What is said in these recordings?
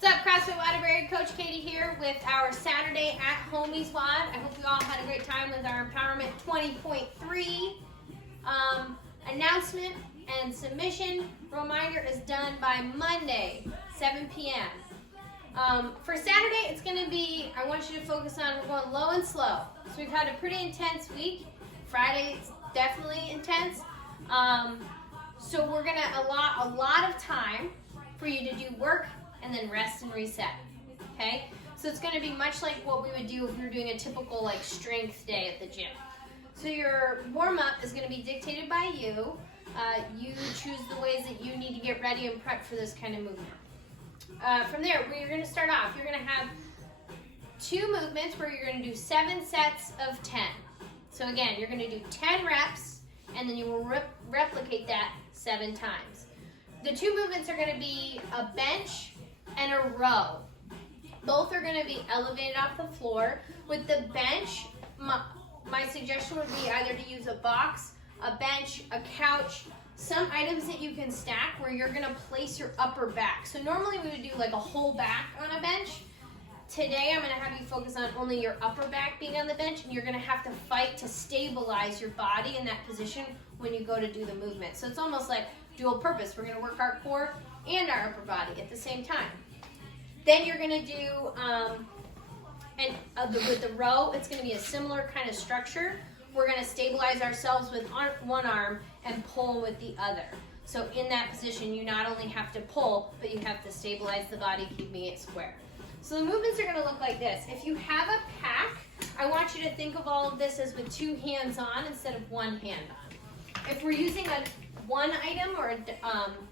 What's up, CrossFit Waterbury? Coach Katie here with our Saturday at HOMies WOD. I hope you all had a great time with our Empowerment 20.3 announcement and submission. Reminder is done by Monday, 7 p.m. For Saturday, it's going to be, I want you to focus on, we're going low and slow. So we've had a pretty intense week. Friday's definitely intense. So we're going to allot a lot of time for you to do work and then rest and reset, okay? So it's gonna be much like what we would do if we were doing a typical like strength day at the gym. So your warm-up is gonna be dictated by you. You choose the ways that you need to get ready and prep for this kind of movement. From there, we're gonna start off. You're gonna have 2 movements where you're gonna do 7 sets of 10. So again, you're gonna do 10 reps and then you will replicate that 7 times. The 2 movements are gonna be a bench and a row. Both are going to be elevated off the floor. With the bench, my suggestion would be either to use a box, a bench, a couch, some items that you can stack where you're going to place your upper back. So normally we would do like a whole back on a bench. Today I'm going to have you focus on only your upper back being on the bench, and you're going to have to fight to stabilize your body in that position when you go to do the movement. So it's almost like dual purpose. We're going to work our core and our upper body at the same time. Then you're going to do, with the row, it's going to be a similar kind of structure. We're going to stabilize ourselves with one arm and pull with the other. So in that position, you not only have to pull, but you have to stabilize the body, keeping it square. So the movements are going to look like this. If you have a pack, I want you to think of all of this as with 2 hands on instead of 1 hand on. If we're using one item or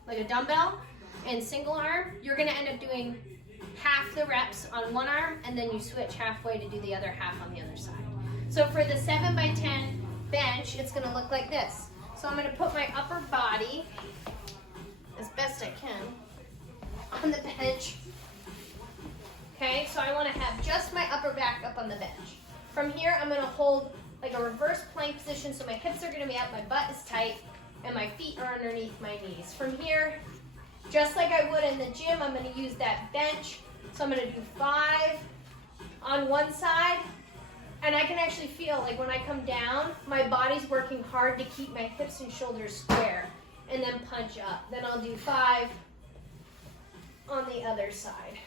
like a dumbbell and single arm, you're going to end up doing half the reps on one arm and then you switch halfway to do the other half on the other side. So for the 7x10 bench, it's going to look like this. So I'm going to put my upper body as best I can on the bench. Okay, so I want to have just my upper back up on the bench. From here, I'm going to hold like a reverse plank position, so my hips are going to be out, my butt is tight, and my feet are underneath my knees. From here, just like I would in the gym, I'm going to use that bench. So I'm going to do 5 on one side, and I can actually feel like when I come down, my body's working hard to keep my hips and shoulders square, and then punch up. Then I'll do 5 on the other side.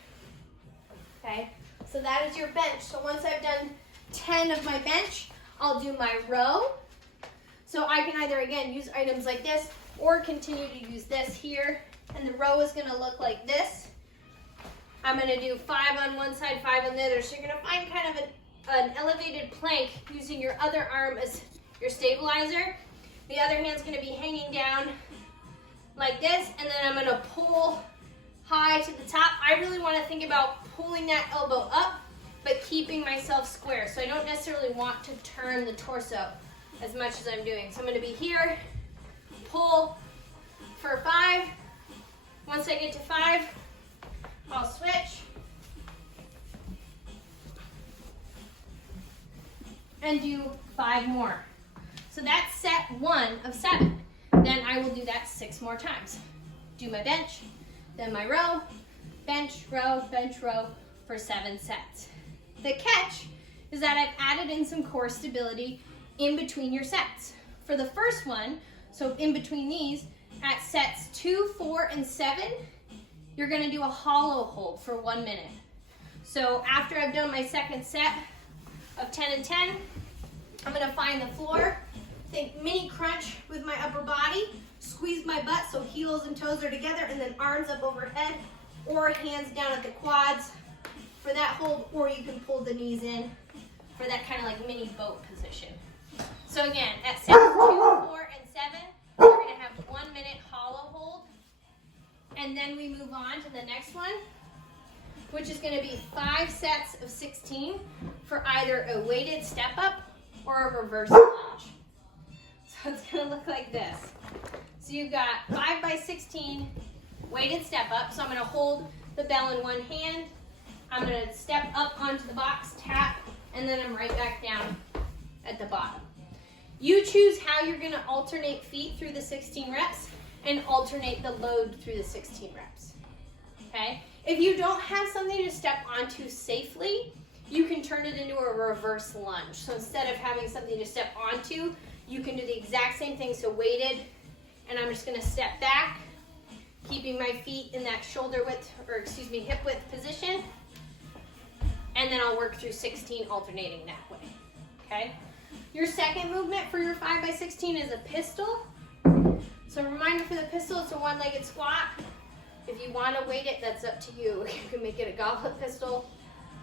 Okay, so that is your bench. So once I've done 10 of my bench, I'll do my row. So I can either, again, use items like this or continue to use this here. And the row is going to look like this. I'm going to do 5 on one side, 5 on the other. So you're going to find kind of an elevated plank using your other arm as your stabilizer. The other hand's going to be hanging down like this. And then I'm going to pull high to the top. I really want to think about pulling that elbow up, but keeping myself square. So I don't necessarily want to turn the torso as much as I'm doing. So I'm going to be here, pull for 5. Once I get to 5, I'll switch and do 5 more. So that's set 1 of 7. Then I will do that 6 more times. Do my bench, then my row, bench, row for 7 sets. The catch is that I've added in some core stability in between your sets. For the first one, so in between these, at sets 2, 4, and 7, you're going to do a hollow hold for 1 minute. So after I've done my second set of 10 and 10, I'm going to find the floor, think mini crunch with my upper body, squeeze my butt so heels and toes are together, and then arms up overhead or hands down at the quads for that hold, or you can pull the knees in for that kind of like mini boat position. So again, at sets 2, 4, and 7, we're going to have 1 minute hollow hold, and then we move on to the next one, which is going to be 5 sets of 16 for either a weighted step up or a reverse lunge. So it's going to look like this. So you've got 5 by 16 weighted step up. So I'm going to hold the bell in one hand. I'm going to step up onto the box, tap, and then I'm right back down at the bottom. You choose how you're going to alternate feet through the 16 reps and alternate the load through the 16 reps. Okay? If you don't have something to step onto safely, you can turn it into a reverse lunge. So instead of having something to step onto, you can do the exact same thing, so weighted, and I'm just gonna step back, keeping my feet in that shoulder width, or excuse me, hip width position, and then I'll work through 16 alternating that way, okay? Your second movement for your 5x16 is a pistol. So a reminder for the pistol, it's a one-legged squat. If you want to weight it, that's up to you. You can make it a goblet pistol.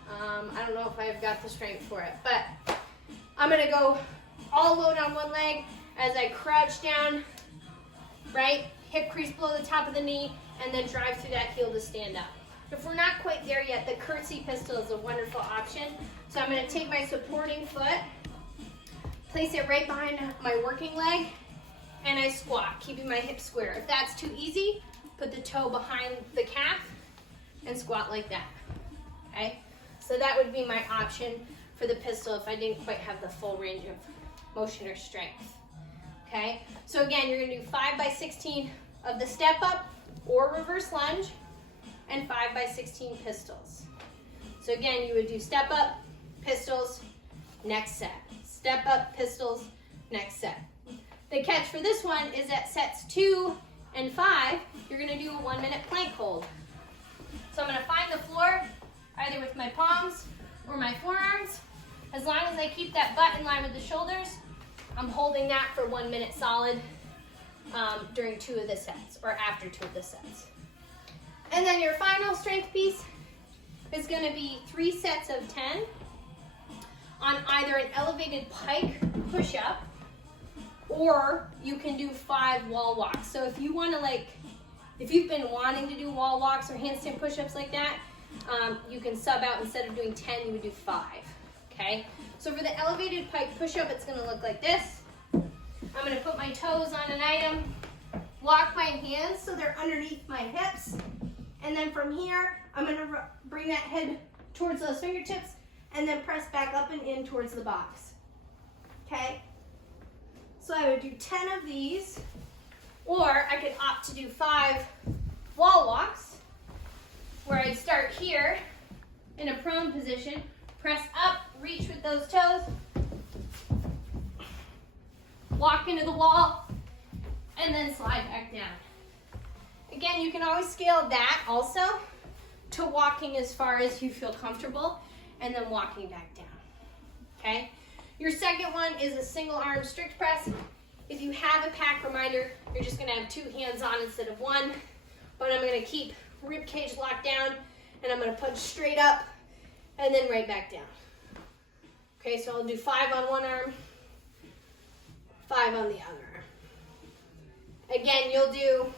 I don't know if I've got the strength for it, but I'm gonna go all load on one leg as I crouch down, right? Hip crease below the top of the knee, and then drive through that heel to stand up. If we're not quite there yet, the curtsy pistol is a wonderful option. So I'm gonna take my supporting foot, place it right behind my working leg, and I squat, keeping my hips square. If that's too easy, put the toe behind the calf and squat like that, okay? So that would be my option for the pistol if I didn't quite have the full range of motion or strength, okay? So again, you're gonna do 5x16 of the step up or reverse lunge and 5x16 pistols. So again, you would do step up, pistols, next set. Step up, pistols, next set. The catch for this one is that sets 2 and 5, you're gonna do a 1-minute plank hold. So I'm gonna find the floor, either with my palms or my forearms. As long as I keep that butt in line with the shoulders, I'm holding that for 1 minute solid during 2 of the sets, or after 2 of the sets. And then your final strength piece is gonna be 3 sets of 10 on either an elevated pike push-up, or you can do 5 wall walks. So if you wanna if you've been wanting to do wall walks or handstand push-ups like that, you can sub out. Instead of doing 10, you would do 5, okay? So for the elevated pike push-up, it's gonna look like this. I'm gonna put my toes on an item, walk my hands so they're underneath my hips, and then from here, I'm gonna bring that head towards those fingertips and then press back up and in towards the box, okay? So I would do 10 of these, or I could opt to do 5 wall walks, where I'd start here in a prone position, press up, reach with those toes, walk into the wall, and then slide back down. Again, you can always scale that also to walking as far as you feel comfortable, and then walking back down, okay? Your second one is a single arm strict press. If you have a pack reminder, you're just gonna have 2 hands on instead of 1, but I'm gonna keep rib cage locked down, and I'm gonna punch straight up, and then right back down. Okay, so I'll do 5 on one arm, 5 on the other arm. Again, you'll do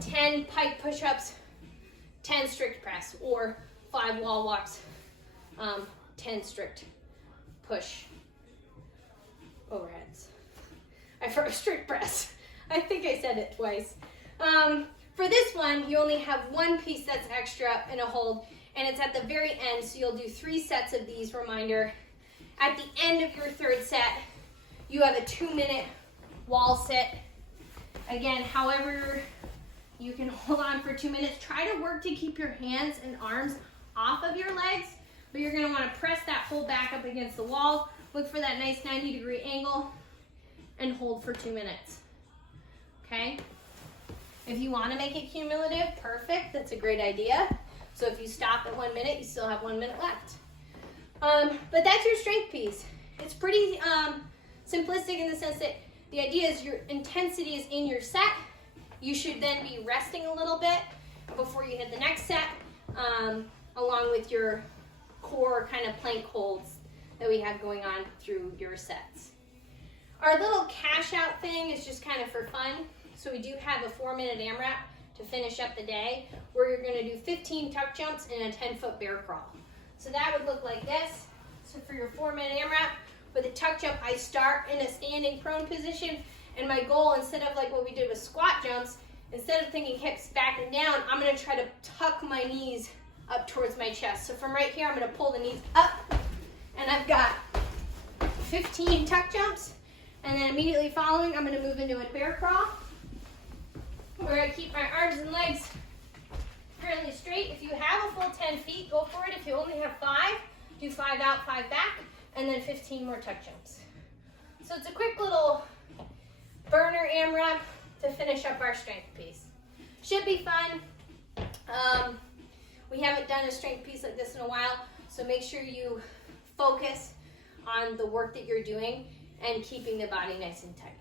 10 pike push-ups, 10 strict press, or 5 wall walks, 10 strict push overheads. For strict press. I think I said it twice. For this one, you only have 1 piece that's extra in a hold, and it's at the very end, so you'll do 3 sets of these, reminder. At the end of your 3rd set, you have a 2-minute wall sit. Again, however you can hold on for 2 minutes. Try to work to keep your hands and arms off of your legs, but you're gonna wanna press that whole back up against the wall, look for that nice 90-degree angle, and hold for 2 minutes, okay? If you wanna make it cumulative, perfect, that's a great idea. So if you stop at 1 minute, you still have 1 minute left. But that's your strength piece. It's pretty simplistic in the sense that the idea is your intensity is in your set. You should then be resting a little bit before you hit the next set, along with your core kind of plank holds that we have going on through your sets. Our little cash out thing is just kind of for fun. So we do have a 4-minute AMRAP to finish up the day, where you're gonna do 15 tuck jumps and a 10-foot bear crawl. So that would look like this. So for your 4-minute AMRAP, with a tuck jump, I start in a standing prone position, and my goal, instead of like what we did with squat jumps, instead of thinking hips back and down, I'm gonna try to tuck my knees up towards my chest. So from right here, I'm gonna pull the knees up, and I've got 15 tuck jumps, and then immediately following, I'm gonna move into a bear crawl, where I keep my arms and legs fairly 5 out, 5 back, and then 15 more tuck jumps. So it's a quick little burner AMRAP to finish up our strength piece. Should be fun. We haven't done a strength piece like this in a while, so make sure you focus on the work that you're doing and keeping the body nice and tight.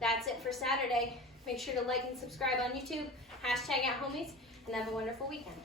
That's it for Saturday. Make sure to like and subscribe on YouTube, #@HOMies, and have a wonderful weekend.